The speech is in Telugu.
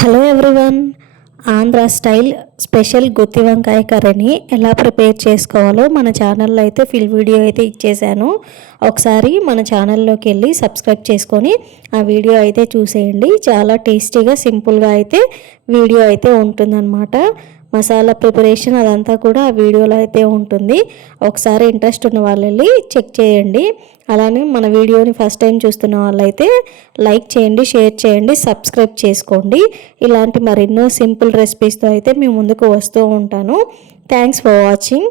Hello everyone, Andhra style special గుత్తి వంకాయ కర్రీని ఎలా ప్రిపేర్ చేసుకోవాలో మన ఛానల్లో అయితే ఫుల్ వీడియో అయితే ఇచ్చేసాను. ఒకసారి మన ఛానల్లోకి వెళ్ళి సబ్స్క్రైబ్ చేసుకొని ఆ వీడియో అయితే చూసేయండి. చాలా టేస్టీగా సింపుల్గా అయితే వీడియో అయితే ఉంటుందన్నమాట. మసాలా ప్రిపరేషన్ అదంతా కూడా ఆ వీడియోలో అయితే ఉంటుంది. ఒకసారి ఇంట్రెస్ట్ ఉన్న వాళ్ళు వెళ్ళి చెక్ చేయండి. అలానే మన వీడియోని ఫస్ట్ టైం చూస్తున్న వాళ్ళైతే లైక్ చేయండి, షేర్ చేయండి, సబ్స్క్రైబ్ చేసుకోండి. ఇలాంటి మరెన్నో సింపుల్ రెసిపీస్తో అయితే మేము ముందుకు వస్తూ ఉంటాను. Thanks for watching.